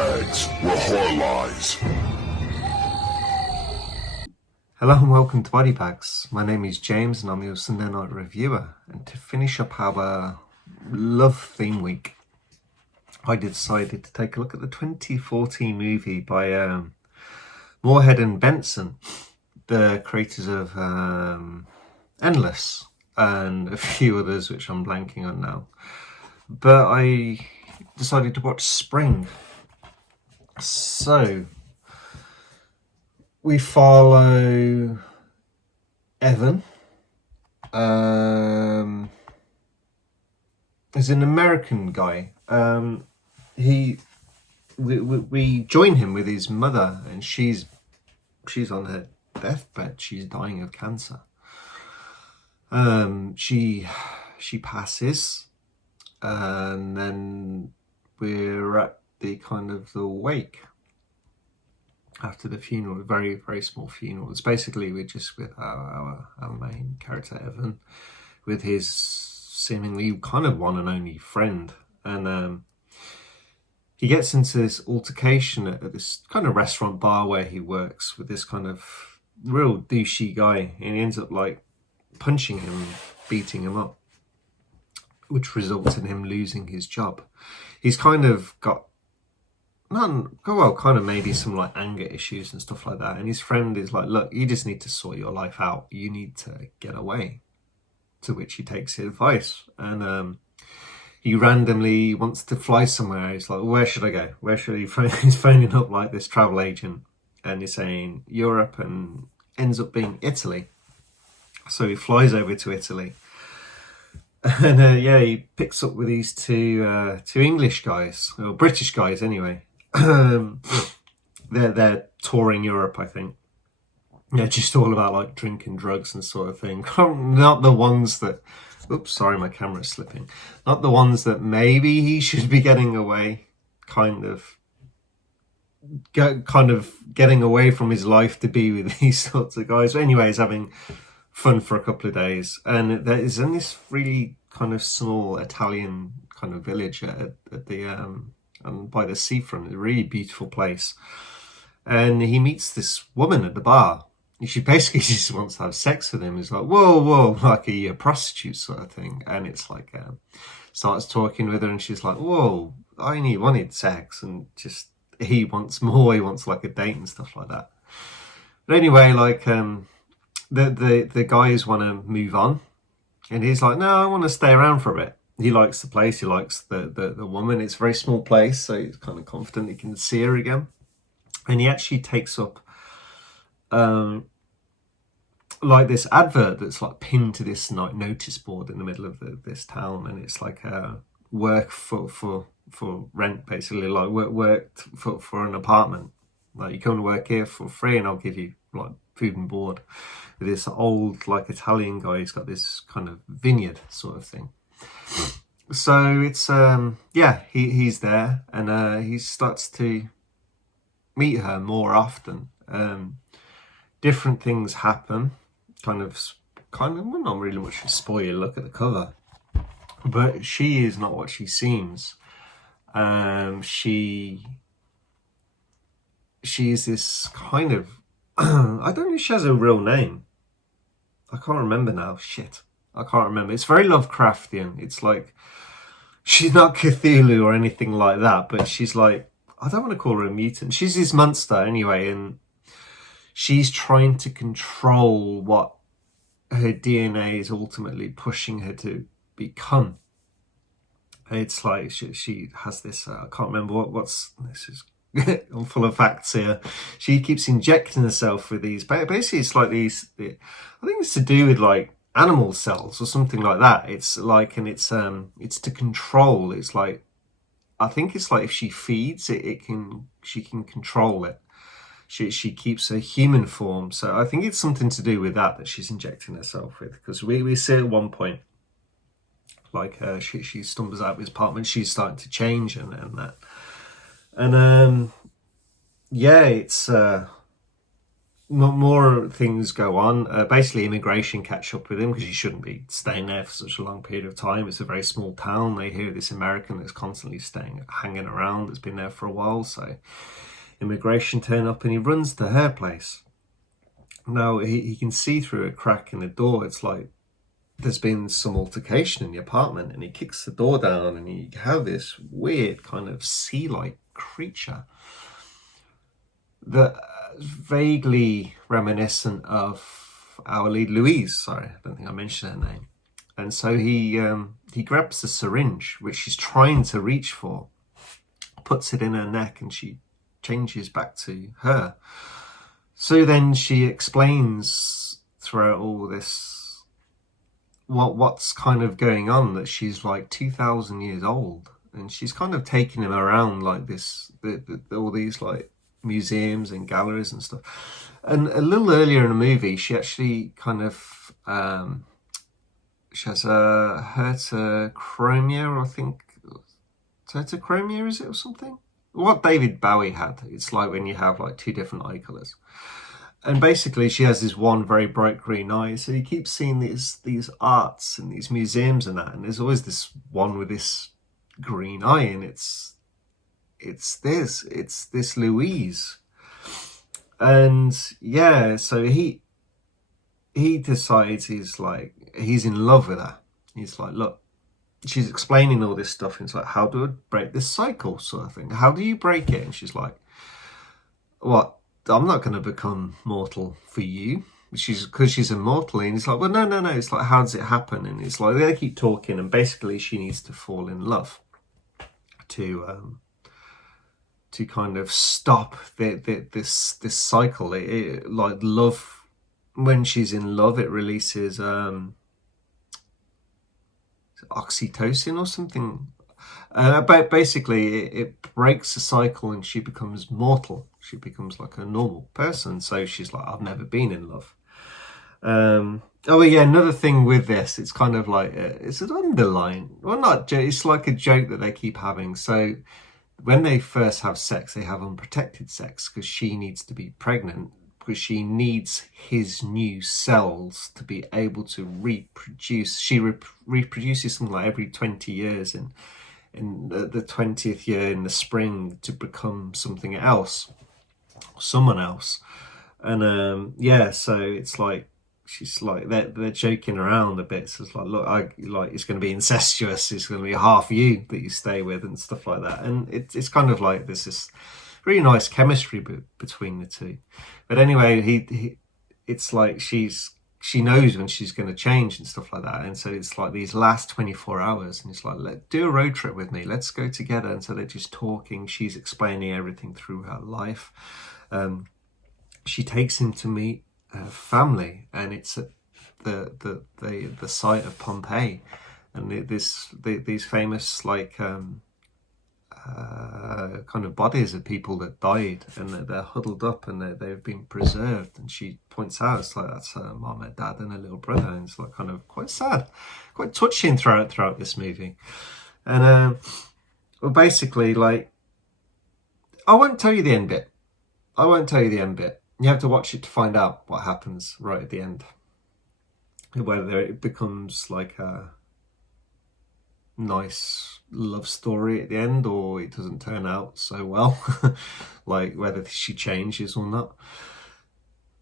bags were horror lies. Hello and welcome to Body Bags. My name is James and I'm your Sunday night reviewer. And to finish up our love theme week, I decided to take a look at the 2014 movie by Moorhead and Benson, the creators of Endless and a few others which I'm blanking on now. But I decided to watch Spring. So we follow Evan. He's an American guy. We join him with his mother, and she's on her deathbed. She's dying of cancer. She passes, and then we're at the kind of the wake after the funeral, a very, very small funeral. It's basically we're just with our main character, Evan, with his seemingly kind of one and only friend. And he gets into this altercation at this kind of restaurant bar where he works with this kind of real douchey guy. And he ends up like punching him, beating him up, which results in him losing his job. He's kind of got kind of maybe some like anger issues and stuff like that. And his friend is like, look, you just need to sort your life out. You need to get away. To which he takes his advice. And he randomly wants to fly somewhere. He's like, where should I go? Where should he phone? He's phoning up like this travel agent. And he's saying Europe, and ends up being Italy. So he flies over to Italy. And he picks up with these two English guys, or British guys anyway. They're touring Europe, I think. Yeah, just all about like drinking, drugs and sort of thing. Not the ones that, oops, sorry, my camera's slipping. Not the ones that maybe he should be getting away, kind of getting away from his life to be with these sorts of guys. But anyway, he's having fun for a couple of days, and there is in this really kind of small Italian kind of village at the and by the seafront, a really beautiful place. And he meets this woman at the bar. She basically just wants to have sex with him. He's like, whoa, like a prostitute sort of thing. And it's like, starts talking with her, and she's like, whoa, I only wanted sex. And just, he wants more. He wants like a date and stuff like that. But anyway, like, the guys want to move on. And he's like, no, I want to stay around for a bit. He likes the place. He likes the woman. It's a very small place, so he's kind of confident he can see her again. And he actually takes up like this advert that's like pinned to this notice board in the middle of this town, and it's like work for rent, basically, like work for an apartment. Like, you come to work here for free, and I'll give you like food and board. With this old like Italian guy, he's got this kind of vineyard sort of thing. So it's he's there, and he starts to meet her more often. Different things happen. Kind of well, not really much to spoil you. Look at the cover, but she is not what she seems. She's this kind of I don't know if she has a real name. I can't remember now. Shit. I can't remember. It's very Lovecraftian. It's like, she's not Cthulhu or anything like that, but she's like, I don't want to call her a mutant. She's this monster anyway, and she's trying to control what her DNA is ultimately pushing her to become. It's like she has this, I can't remember what's this is. I'm full of facts here. She keeps injecting herself with these. Basically, it's like these. I think it's to do with like animal cells or something like that. It's like, and it's to control. It's like, I think it's like if she feeds it, she can control it. She keeps her human form. So I think it's something to do with that she's injecting herself with. Because we see at one point, like she stumbles out of his apartment. She's starting to change and that. And it's more things go on. Basically, immigration catch up with him because he shouldn't be staying there for such a long period of time. It's a very small town. They hear this American that's constantly hanging around, that's been there for a while. So immigration turn up and he runs to her place. Now he can see through a crack in the door. It's like there's been some altercation in the apartment, and he kicks the door down, and you have this weird kind of sea-like creature that vaguely reminiscent of our lead Louise. Sorry, I don't think I mentioned her name. And so he grabs the syringe, which she's trying to reach for, puts it in her neck, and she changes back to her. So then she explains throughout all this what's kind of going on, that she's like 2,000 years old, and she's kind of taking him around like this, all these like museums and galleries and stuff. And a little earlier in the movie, she actually kind of she has a heterochromia, I think. Heterochromia, is it, or something? What David Bowie had. It's like when you have like two different eye colours. And basically she has this one very bright green eye, so you keep seeing these arts and these museums and that, and there's always this one with this green eye, and it's this Louise. And yeah, so he decides he's in love with her. He's like, look, she's explaining all this stuff, and it's like, how do I break this cycle, sort of thing? How do you break it? And she's like, what? I'm not going to become mortal for you. Because she's immortal. And it's like, well, no. It's like, how does it happen? And it's like, they keep talking, and basically she needs to fall in love to kind of stop this cycle. Like love, when she's in love, it releases oxytocin or something. But basically, it breaks the cycle, and she becomes mortal. She becomes like a normal person. So she's like, I've never been in love. Oh yeah, another thing with this, it's kind of like it's an underline. Well, not. It's like a joke that they keep having. So when they first have sex, they have unprotected sex because she needs to be pregnant, because she needs his new cells to be able to reproduce. She reproduces something like every 20 years, and in the 20th year in the spring to become something else, someone else. And yeah, so it's like she's like they're joking around a bit. So it's like, look, it's going to be incestuous. It's going to be half you that you stay with and stuff like that. And it's kind of like there's this really nice chemistry between the two. But anyway, it's like she knows when she's going to change and stuff like that. And so it's like these last 24 hours, and it's like, do a road trip with me. Let's go together. And so they're just talking. She's explaining everything through her life. She takes him to meet her family, and it's at the site of Pompeii, and these famous like kind of bodies of people that died, and they're huddled up, and they've been preserved. And she points out, it's like, that's her mom, her dad, and her little brother. And it's like kind of quite sad, quite touching throughout this movie. And well, basically, like, I won't tell you the end bit. You have to watch it to find out what happens right at the end, whether it becomes like a nice love story at the end, or it doesn't turn out so well, like whether she changes or not.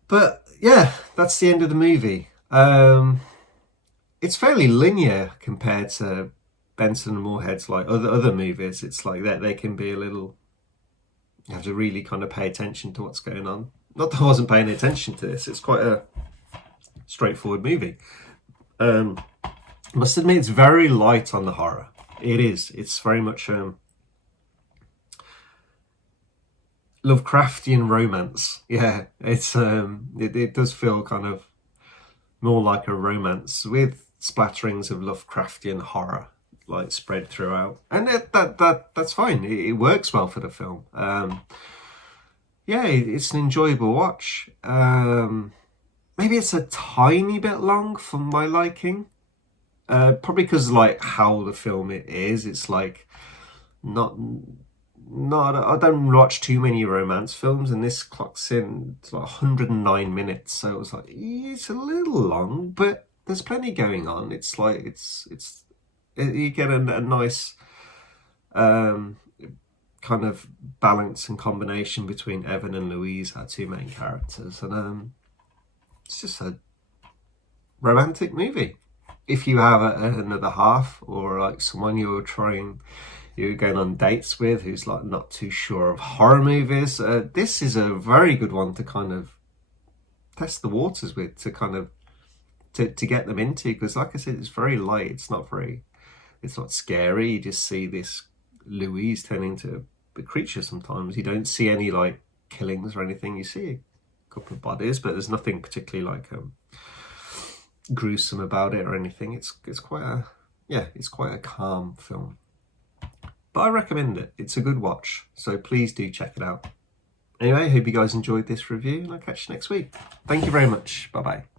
But yeah, that's the end of the movie. It's fairly linear compared to Benson and Moorhead's like other movies. It's like that they can be a little, you have to really kind of pay attention to what's going on. Not that I wasn't paying attention to this. It's quite a straightforward movie. Must admit, it's very light on the horror. It is. It's very much Lovecraftian romance. Yeah, it's it does feel kind of more like a romance with splatterings of Lovecraftian horror like spread throughout, and that's fine. It works well for the film. Yeah, it's an enjoyable watch. Maybe it's a tiny bit long for my liking. Probably because like how the film it is, it's like not not, I don't watch too many romance films, and this clocks in to like 109 minutes, so it was like, it's a little long, but there's plenty going on. It's like, you get a nice kind of balance and combination between Evan and Louise, our two main characters, and it's just a romantic movie. If you have another half, or like someone you're going on dates with who's like not too sure of horror movies, this is a very good one to kind of test the waters with, to kind of to get them into, because like I said, it's very light. It's not scary. You just see this Louise turn into a creature sometimes. You don't see any like killings or anything. You see a couple of bodies, but there's nothing particularly like gruesome about it or anything. It's quite a calm film, but I recommend it. It's a good watch, so please do check it out. Anyway, I hope you guys enjoyed this review, and I'll catch you next week. Thank you very much. Bye bye.